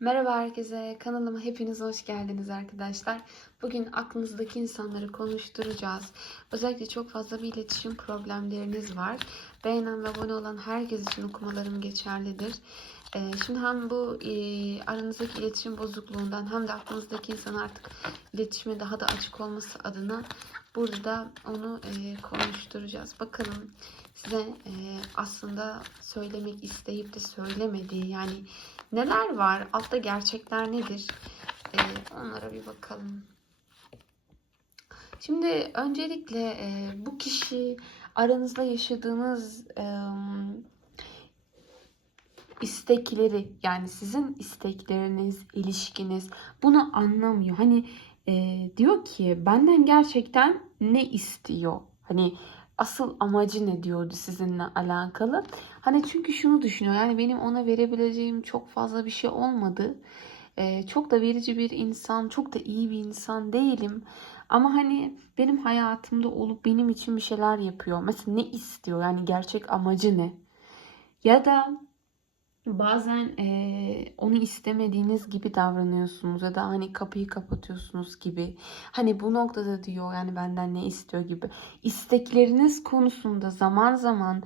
Merhaba herkese, kanalıma hepiniz hoş geldiniz arkadaşlar. Bugün aklınızdaki insanları konuşturacağız. Özellikle çok fazla bir iletişim problemleriniz var. Beğenen ve abone olan herkes için okumalarım geçerlidir. Ee, şimdi hem bu e, aranızdaki iletişim bozukluğundan hem de aklınızdaki insan artık iletişime daha da açık olması adına burada onu e, konuşturacağız. Bakalım size e, aslında söylemek isteyip de söylemediği yani neler var? Altta gerçekler nedir? E, onlara bir bakalım. Şimdi öncelikle e, bu kişi aranızda yaşadığınız e, istekleri yani sizin istekleriniz, ilişkiniz bunu anlamıyor. Hani e, diyor ki benden gerçekten ne istiyor? Hani asıl amacı ne diyordu sizinle alakalı. Hani çünkü şunu düşünüyor yani benim ona verebileceğim çok fazla bir şey olmadı. Ee, çok da verici bir insan, çok da iyi bir insan değilim. Ama hani benim hayatımda olup benim için bir şeyler yapıyor. Mesela ne istiyor? Yani gerçek amacı ne? Ya da bazen eee, onu istemediğiniz gibi davranıyorsunuz ya da hani kapıyı kapatıyorsunuz gibi. Hani bu noktada diyor yani benden ne istiyor gibi. İstekleriniz konusunda zaman zaman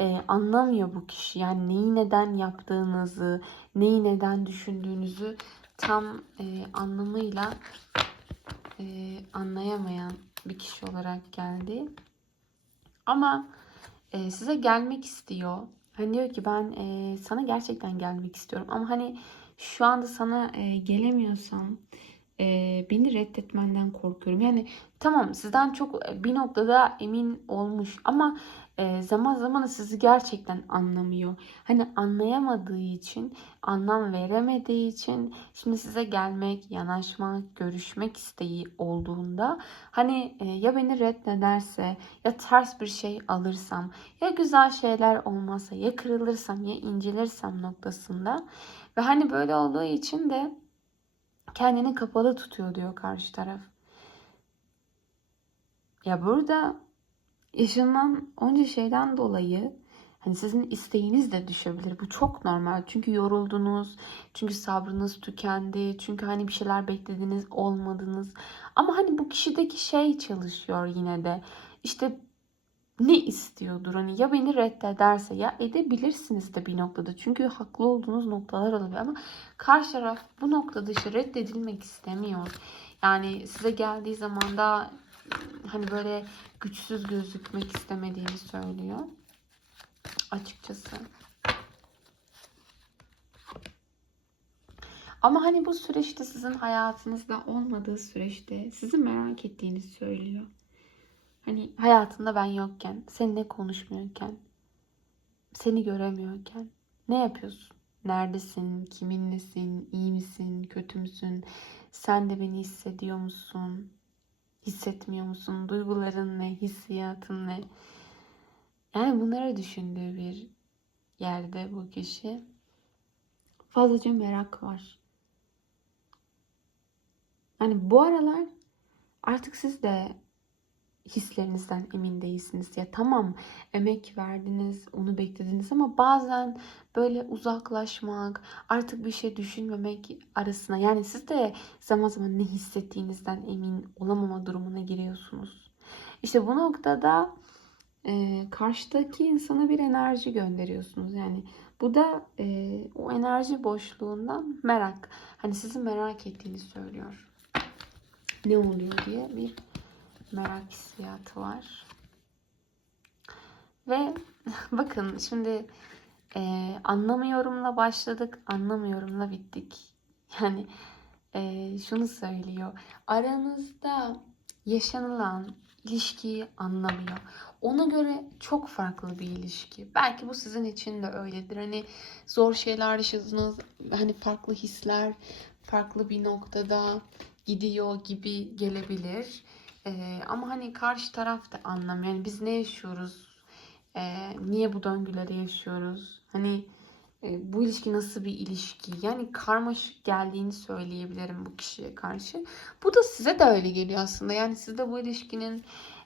eee, anlamıyor bu kişi. Yani neyi neden yaptığınızı, neyi neden düşündüğünüzü tam eee, anlamıyla eee, anlayamayan bir kişi olarak geldi. Ama eee, size gelmek istiyor. Hani diyor ki ben eee, sana gerçekten gelmek istiyorum. Ama hani şu anda sana eee, gelemiyorsam eee, beni reddetmenden korkuyorum. Yani tamam sizden çok e, bir noktada emin olmuş ama e, zaman zaman sizi gerçekten anlamıyor. Hani anlayamadığı için, anlam veremediği için şimdi size gelmek, yanaşmak, görüşmek isteği olduğunda hani e, ya beni reddederse ya ters bir şey alırsam ya güzel şeyler olmazsa ya kırılırsam ya incilirsem noktasında ve hani böyle olduğu için de kendini kapalı tutuyor diyor karşı taraf. Ya burada yaşanan onca şeyden dolayı hani sizin isteğiniz de düşebilir. Bu çok normal. Çünkü yoruldunuz. Çünkü sabrınız tükendi. Çünkü hani bir şeyler beklediniz olmadınız. Ama hani bu kişideki şey çalışıyor yine de. İşte ne istiyordur? Hani ya beni reddederse ya edebilirsiniz de bir noktada. Çünkü haklı olduğunuz noktalar olabilir ama karşı taraf bu noktada işte reddedilmek istemiyor. Yani size geldiği zaman da hani böyle güçsüz gözükmek istemediğini söylüyor. Açıkçası. Ama hani bu süreçte sizin hayatınızda olmadığı süreçte sizi merak ettiğini söylüyor. Hani hayatında ben yokken, seninle konuşmuyorken, seni göremiyorken ne yapıyorsun? Neredesin? Kiminlesin? İyi misin? Kötü müsün? Sen de beni hissediyor musun? Hissetmiyor musun? Duyguların ne? Hissiyatın ne? Yani bunları düşündüğü bir yerde bu kişi fazlaca merak var. Hani bu aralar artık siz de hislerinizden emin değilsiniz. Ya tamam emek verdiniz, onu beklediniz ama bazen böyle uzaklaşmak, artık bir şey düşünmemek arasına yani siz de zaman zaman ne hissettiğinizden emin olamama durumuna giriyorsunuz. İşte bu noktada e, karşıdaki insana bir enerji gönderiyorsunuz. Yani bu da e, o enerji boşluğundan merak. Hani sizi merak ettiğini söylüyor. Ne oluyor diye bir merak hissiyatı var. Ve bakın şimdi e, anlamıyorumla başladık, anlamıyorumla bittik. Yani e, şunu söylüyor. Aranızda yaşanılan ilişkiyi anlamıyor. Ona göre çok farklı bir ilişki. Belki bu sizin için de öyledir. Hani zor şeyler yaşadınız, hani farklı hisler, farklı bir noktada gidiyor gibi gelebilir. Ee, ama hani karşı taraf da anlamıyor. Yani biz ne yaşıyoruz? Ee, niye bu döngüleri yaşıyoruz? Hani e, bu ilişki nasıl bir ilişki? Yani karmaşık geldiğini söyleyebilirim bu kişiye karşı. Bu da size de öyle geliyor aslında. Yani siz de bu ilişkinin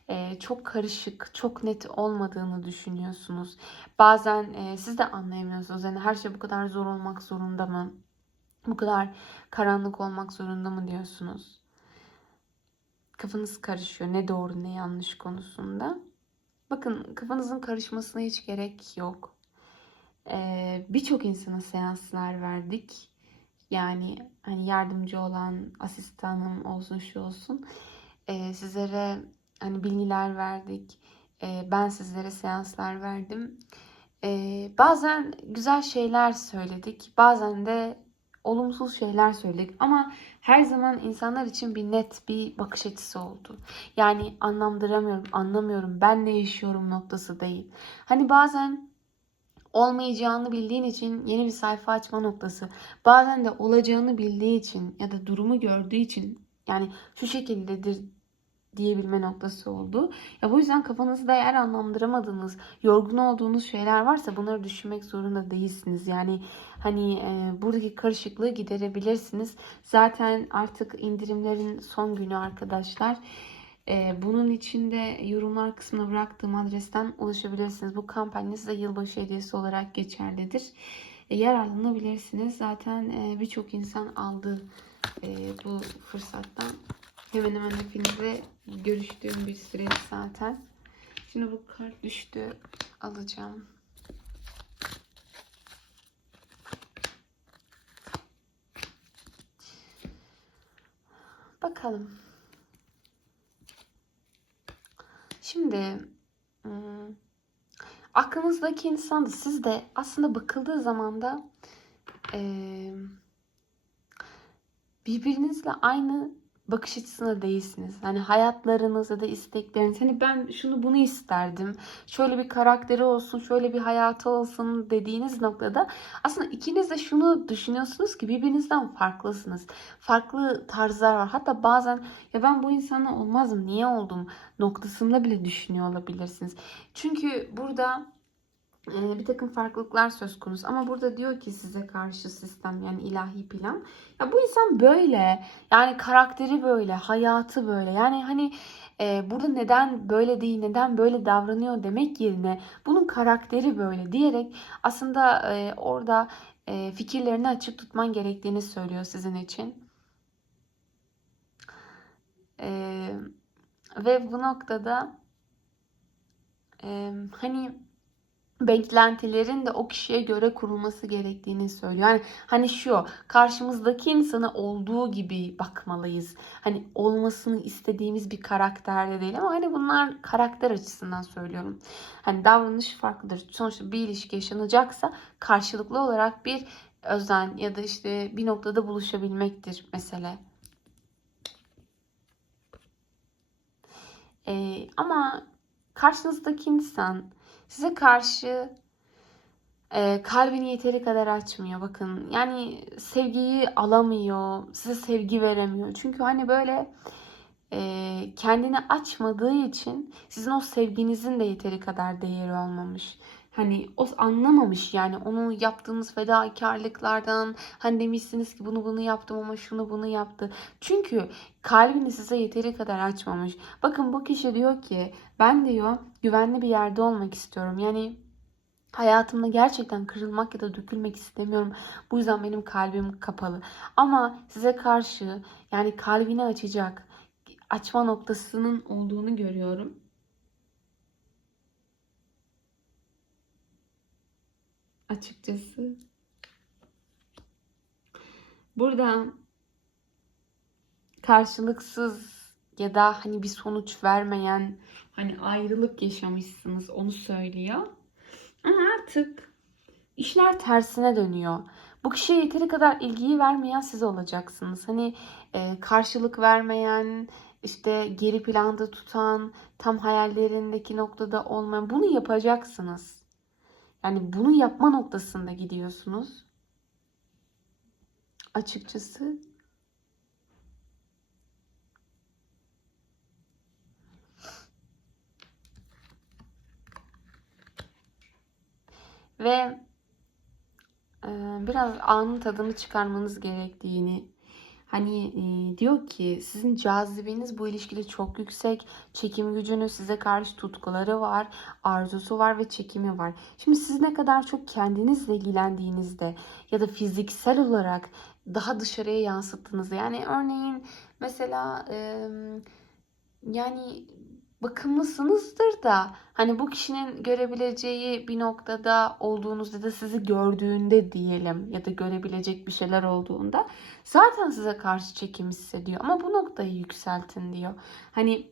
e, çok karışık, çok net olmadığını düşünüyorsunuz. Bazen e, siz de anlayamıyorsunuz. Yani her şey bu kadar zor olmak zorunda mı? Bu kadar karanlık olmak zorunda mı diyorsunuz? Kafanız karışıyor ne doğru ne yanlış konusunda. Bakın kafanızın karışmasına hiç gerek yok. Ee, Birçok insana seanslar verdik. Yani hani yardımcı olan asistanım olsun şu olsun. Ee, sizlere hani bilgiler verdik. Ee, ben sizlere seanslar verdim. Ee, bazen güzel şeyler söyledik. Bazen de olumsuz şeyler söyledik. Ama her zaman insanlar için bir net bir bakış açısı oldu. Yani anlamdıramıyorum, anlamıyorum, ben ne yaşıyorum noktası değil. Hani bazen olmayacağını bildiğin için yeni bir sayfa açma noktası. Bazen de olacağını bildiği için ya da durumu gördüğü için yani şu şekildedir diyebilme noktası oldu. Ya bu yüzden kafanızda eğer anlamdıramadığınız, yorgun olduğunuz şeyler varsa bunları düşünmek zorunda değilsiniz. Yani hani e, buradaki karışıklığı giderebilirsiniz. Zaten artık indirimlerin son günü arkadaşlar. E, bunun için de yorumlar kısmına bıraktığım adresten ulaşabilirsiniz. Bu kampanya size yılbaşı hediyesi olarak geçerlidir. E, yararlanabilirsiniz. Zaten e, birçok insan aldı bu fırsattan. Hemen hemen hepinizle görüştüğüm bir süreç zaten. Şimdi bu kart düştü. Alacağım. Bakalım. Şimdi hmm, aklınızdaki insan da siz de aslında bakıldığı zaman da eee, birbirinizle aynı bakış açısına değilsiniz. Hani hayatlarınızda da istekleriniz. Hani ben şunu bunu isterdim. Şöyle bir karakteri olsun, şöyle bir hayatı olsun dediğiniz noktada aslında ikiniz de şunu düşünüyorsunuz ki birbirinizden farklısınız. Farklı tarzlar var. Hatta bazen ya ben bu insanla olmazım, niye oldum noktasında bile düşünüyor olabilirsiniz. Çünkü burada bir takım farklılıklar söz konusu. Ama burada diyor ki size karşı sistem yani ilahi plan. Ya bu insan böyle. Yani karakteri böyle, hayatı böyle. Yani hani e, burada neden böyle değil, neden böyle davranıyor demek yerine bunun karakteri böyle diyerek aslında e, orada e, fikirlerini açık tutman gerektiğini söylüyor sizin için. E, ve bu noktada e, hani beklentilerin de o kişiye göre kurulması gerektiğini söylüyor. Yani hani şu karşımızdaki insana olduğu gibi bakmalıyız. Hani olmasını istediğimiz bir karakterde değil ama hani bunlar karakter açısından söylüyorum. Hani davranış farklıdır. Sonuçta bir ilişki yaşanacaksa karşılıklı olarak bir özen ya da işte bir noktada buluşabilmektir mesele. Ee, ama karşınızdaki insan size karşı e, kalbini yeteri kadar açmıyor. Bakın yani sevgiyi alamıyor, size sevgi veremiyor. Çünkü hani böyle e, kendini açmadığı için sizin o sevginizin de yeteri kadar değeri olmamış. Hani o anlamamış yani onu yaptığınız fedakarlıklardan hani demişsiniz ki bunu bunu yaptım ama şunu bunu yaptı. Çünkü kalbini size yeteri kadar açmamış. Bakın bu kişi diyor ki ben diyor güvenli bir yerde olmak istiyorum. Yani hayatımda gerçekten kırılmak ya da dökülmek istemiyorum. Bu yüzden benim kalbim kapalı. Ama size karşı yani kalbini açacak açma noktasının olduğunu görüyorum. Açıkçası. Burada karşılıksız ya da hani bir sonuç vermeyen hani ayrılık yaşamışsınız onu söylüyor. Ama artık işler tersine dönüyor. Bu kişiye yeteri kadar ilgiyi vermeyen siz olacaksınız. Hani e, karşılık vermeyen, işte geri planda tutan, tam hayallerindeki noktada olmayan bunu yapacaksınız. Yani bunu yapma noktasında gidiyorsunuz. Açıkçası ve biraz anın tadını çıkarmanız gerektiğini, Hani e, diyor ki sizin cazibeniz bu ilişkide çok yüksek. Çekim gücünüz size karşı tutkuları var, arzusu var ve çekimi var. Şimdi siz ne kadar çok kendinizle ilgilendiğinizde ya da fiziksel olarak daha dışarıya yansıttığınızda yani örneğin mesela e, yani bakımlısınızdır da hani bu kişinin görebileceği bir noktada olduğunuzda da sizi gördüğünde diyelim ya da görebilecek bir şeyler olduğunda zaten size karşı çekim hissediyor ama bu noktayı yükseltin diyor. Hani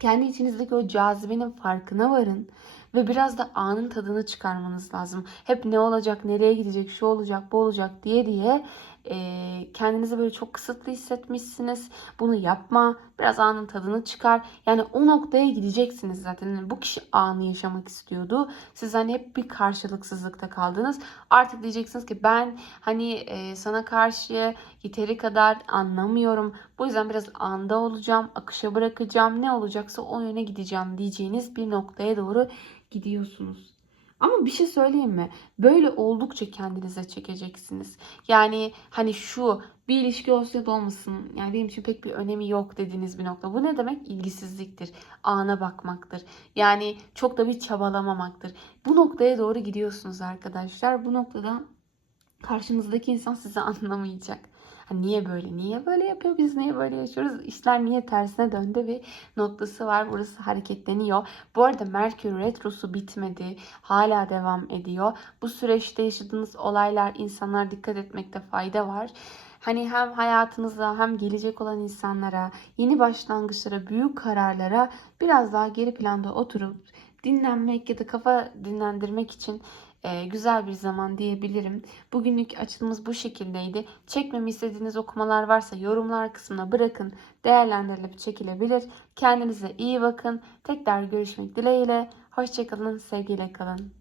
kendi içinizdeki o cazibenin farkına varın ve biraz da anın tadını çıkarmanız lazım. Hep ne olacak, nereye gidecek, şu olacak, bu olacak diye diye kendinizi böyle çok kısıtlı hissetmişsiniz. Bunu yapma. Biraz anın tadını çıkar. Yani o noktaya gideceksiniz zaten. Yani bu kişi anı yaşamak istiyordu. Siz hani hep bir karşılıksızlıkta kaldınız. Artık diyeceksiniz ki ben hani sana karşı yeteri kadar anlamıyorum. Bu yüzden biraz anda olacağım. Akışa bırakacağım. Ne olacaksa o yöne gideceğim diyeceğiniz bir noktaya doğru gidiyorsunuz. Ama bir şey söyleyeyim mi? Böyle oldukça kendinize çekeceksiniz. Yani hani şu bir ilişki olsa da olmasın. Yani benim için pek bir önemi yok dediğiniz bir nokta. Bu ne demek? İlgisizliktir. Ana bakmaktır. Yani çok da bir çabalamamaktır. Bu noktaya doğru gidiyorsunuz arkadaşlar. Bu noktada karşınızdaki insan sizi anlamayacak. Hani niye böyle? Niye böyle yapıyor? Biz niye böyle yaşıyoruz? İşler niye tersine döndü bir noktası var. Burası hareketleniyor. Bu arada Merkür Retrosu bitmedi. Hala devam ediyor. Bu süreçte yaşadığınız olaylar, insanlar dikkat etmekte fayda var. Hani hem hayatınıza hem gelecek olan insanlara, yeni başlangıçlara, büyük kararlara biraz daha geri planda oturup dinlenmek ya da kafa dinlendirmek için e, güzel bir zaman diyebilirim. Bugünlük açılımımız bu şekildeydi. Çekmemi istediğiniz okumalar varsa yorumlar kısmına bırakın. Değerlendirilip çekilebilir. Kendinize iyi bakın. Tekrar görüşmek dileğiyle. Hoşçakalın, sevgiyle kalın.